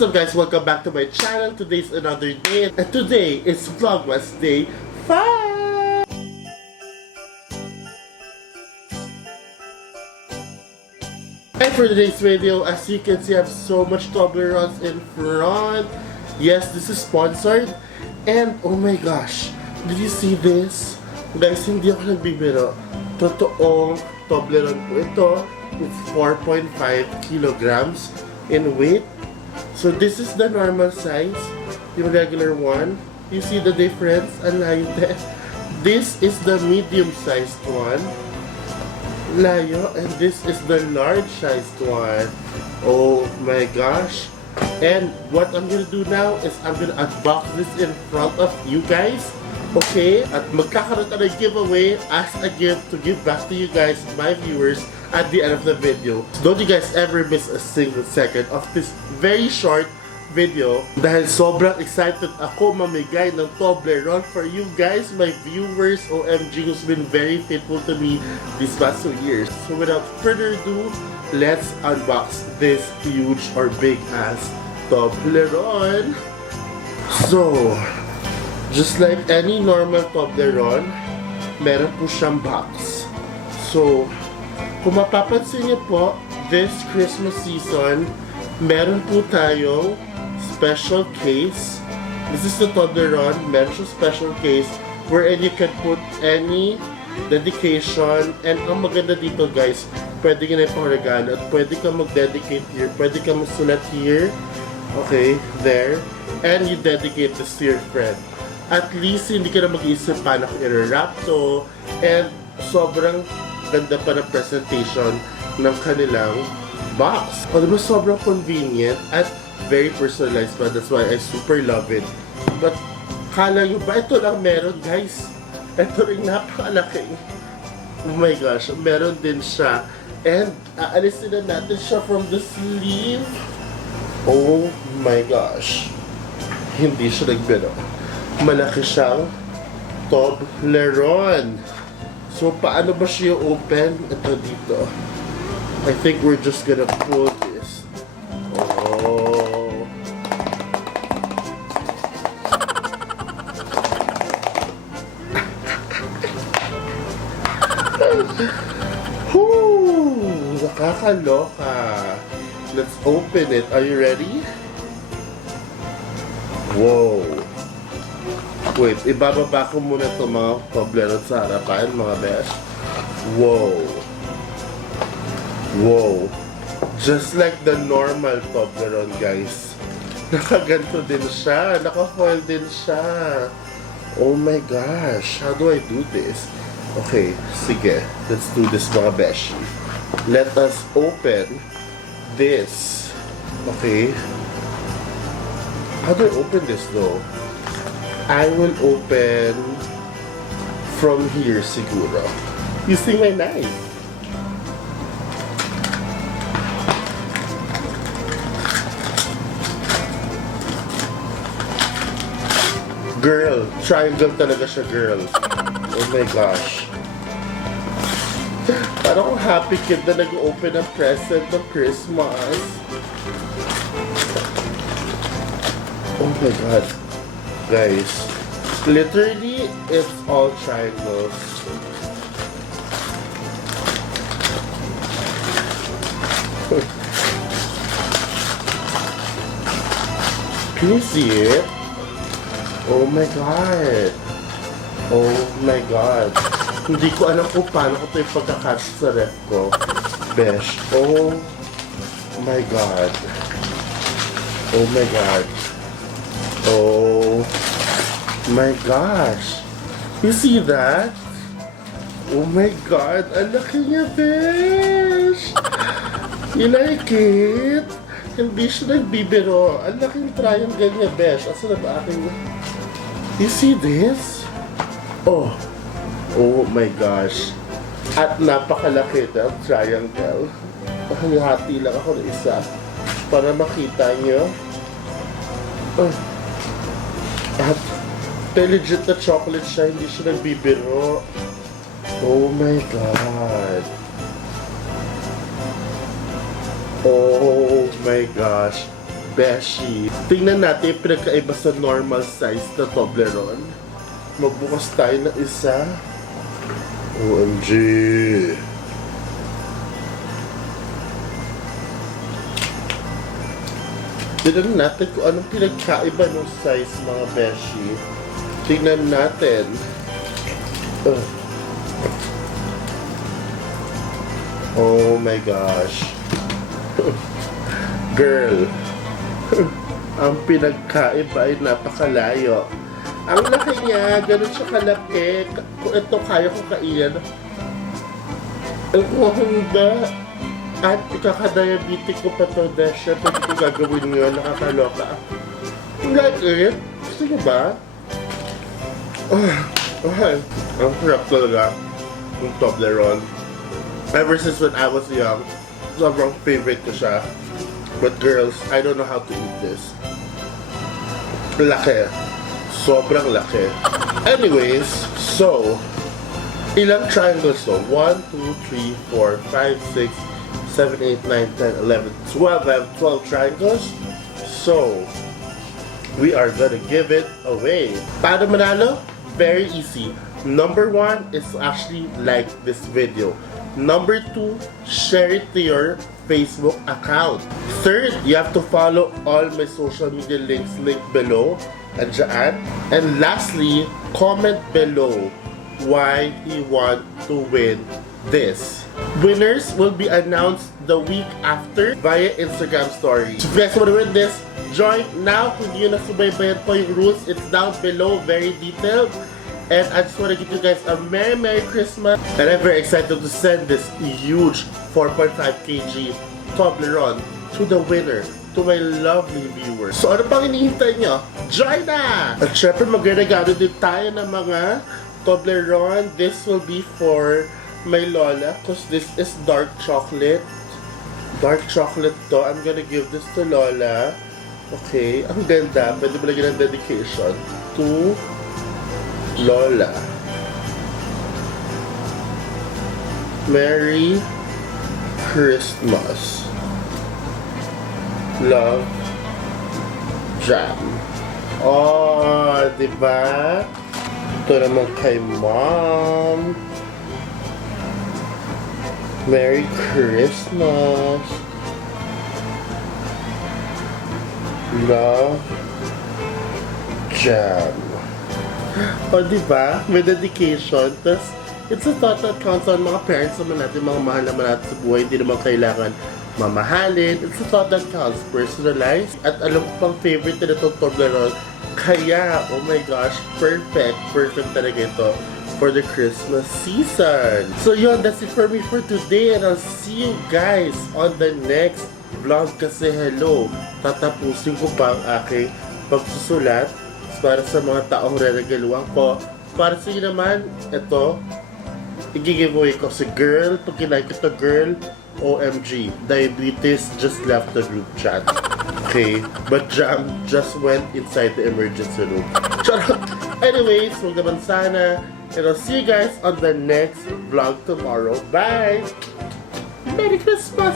What's up guys, welcome back to my channel. Today's another day and today is Vlogmas Day 5! And for today's video, as you can see, I have so much Toblerones in front. Yes, this is sponsored. And oh my gosh, did you see this? Guys, hindi ako nagbibiro. Totoong Toblerone po ito. It's 4.5 kilograms in weight. So this is the normal size, yung regular one. You see the difference? Ang layo. This is the medium sized one. Layo. And this is the large sized one. Oh my gosh. And what I'm gonna do now is I'm gonna unbox this in front of you guys. Okay? At magkakaroon tayo ng giveaway as a gift to give back to you guys, my viewers, at the end of the video. So don't you guys ever miss a single second of this very short video dahil sobrang excited ako mamigay ng Toblerone for you guys, my viewers, OMG, who's been very faithful to me these past 2 years. So without further ado, let's unbox this huge or big ass Toblerone. So, just like any normal Toblerone, meron po siyang box. So, kung mapapansin niyo po, this Christmas season, meron po tayong special case. This is the Toblerone. Meron siyang special case wherein you can put any dedication. And ang maganda dito guys, pwede ka na yung regalo at pwede ka mag-dedicate here. Pwede ka magsulat here. Okay, there. And you dedicate this to your friend. At least hindi ka na mag-iisip paano kung i-wrap to. And sobrang ganda pa ng presentation ng kanilang box. O diba sobrang convenient at very personalized pa. That's why I super love it. But kala nyo ba ito lang meron guys? Ito rin napakalaki. Oh my gosh, meron din siya. And aalisin na natin siya from the sleeve. Oh my gosh. Hindi siya nagbiro. Malaki siyang Toblerone. So, paano ba siya open? Ito dito. I think we're just gonna pull this. Oh. Whoo! Nakakaloka. Let's open it. Are you ready? Whoa. Wait, ibababa ko muna itong mga Toblerone sa harapan, mga besh. Whoa. Whoa. Just like the normal Toblerone, guys. Nakaganto din siya. Naka-foil din siya. Oh my gosh. How do I do this? Okay, sige. Let's do this, mga besh. Let us open this. Okay. How do I open this, though? I will open from here siguro. Using my knife. Girl, triangle talaga siya, girl. Oh my gosh. Parang akong happy kid na nag-open ng present ng Christmas. Oh my god. Guys, literally, it's all triangles. Can you see it? Oh my god. Oh my god. Hindi ko alam kung paano ko ito ipagkakatch sa ref ko. Besh. Oh my god. Oh my god. Oh my gosh. You see that? Oh my god. Ang laki niya, besh. You like it? Hindi siya nagbibiro. Ang laking triangle niya, besh. Asa na ba aking... You see this? Oh. Oh my gosh. At napakalaki ng triangle. Hati lang ako ng isa para makita niyo. Oh. At legit na chocolate siya, hindi siya nagbibiro. Oh my god. Oh my gosh. Beshi. Tingnan natin yung pinagkaiba sa normal size na Toblerone. Magbukas tayo ng isa. OMG! Tingnan natin kung anong pinagkaiba ng size, mga Beshi. Tingnan natin. Oh my gosh. Girl. Ang pinagkaiba ay napakalayo. Ang laki niya, ganun siya kalaki. Kung ito kaya ko kain, kung hindi, at ikakadiabetic ko pa to, Desha, pwede ko gagawin yun, nakakaloka. Like it? Gusto niyo ba? Okay. Ang sarap talaga yung Toblerone. Ever since when I was young, sobrang favorite ko siya. But girls, I don't know how to eat this. Laki. Sobrang laki. Anyways, so, ilang triangles to? 1, 2, 3, 4, 5, 6, 7, 8, 9, 10, 11, 12. I have 12 triangles. So, we are gonna give it away. Paano manalo? Very easy. Number 1 is actually like this video. Number 2, share it to your Facebook account. Third, you have to follow all my social media links linked below. And lastly, comment below why you want to win this. Winners will be announced the week after via Instagram story. So if you guys want to win this, join now. Kung hindi nyo nasubaybayan po yung rules, it's down below, very detailed. And I just want to give you guys a Merry Christmas. And I'm very excited to send this huge 4.5 kg Toblerone to the winner, to my lovely viewers. So ano pang hinihintay nyo? Join na! At syempre magregalo din tayo ng mga Toblerone. This will be for my lola because this is dark chocolate. Dark chocolate to. I'm gonna give this to Lola. Okay, ang ganda. Pwede mo lagyan ng dedication to Lola. Merry Christmas. Love, Jam. Oh, diba? Ito naman kay Mom. Merry Christmas. Love, Jam. O, diba? May dedication. Tapos, it's a thought that counts on mga parents naman natin, mga mahal naman natin sa buhay. Hindi naman kailangan mamahalin. It's a thought that counts. Personalized. At alam ko pang favorite na itong Toblerone. Kaya, oh my gosh, perfect. Perfect talaga ito for the Christmas season. So yun, that's it for me for today. And I'll see you guys on the next vlog. Kasi hello, tatapusin ko pa ang aking pagsusulat para sa mga taong re-regaluhan ko. Para sa inyo naman, ito, i-giveaway ko si girl. Pag kinay ko to girl, OMG, diabetes just left the group chat. Okay, but Jam just went inside the emergency room. Charot! Anyways, huwag naman sana. And I'll see you guys on the next vlog tomorrow. Bye! Merry Christmas!